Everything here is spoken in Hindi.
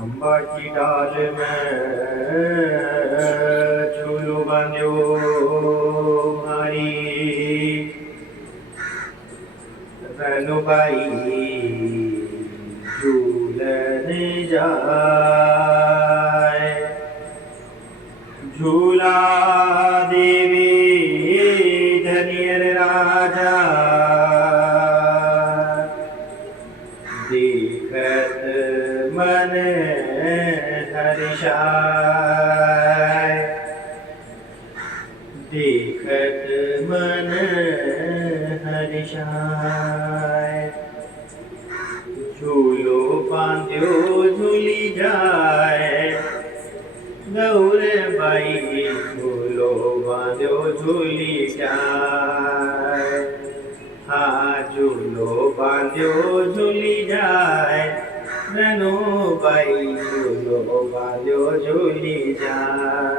अंबा की डाल में झूलो बांध्यो मारी रनुबाई झूलन जाए झूला देवी धनियर राजा देखत मन हर्षाय देखत मन हर्षाय झूलो बांध्यो झूली जाए गौरबाई झूलो बांध्यो झूली जाए हाँ झूलो बांध्यो झूली जाए रनुबाई झूलो बांध्यो झूली जाए।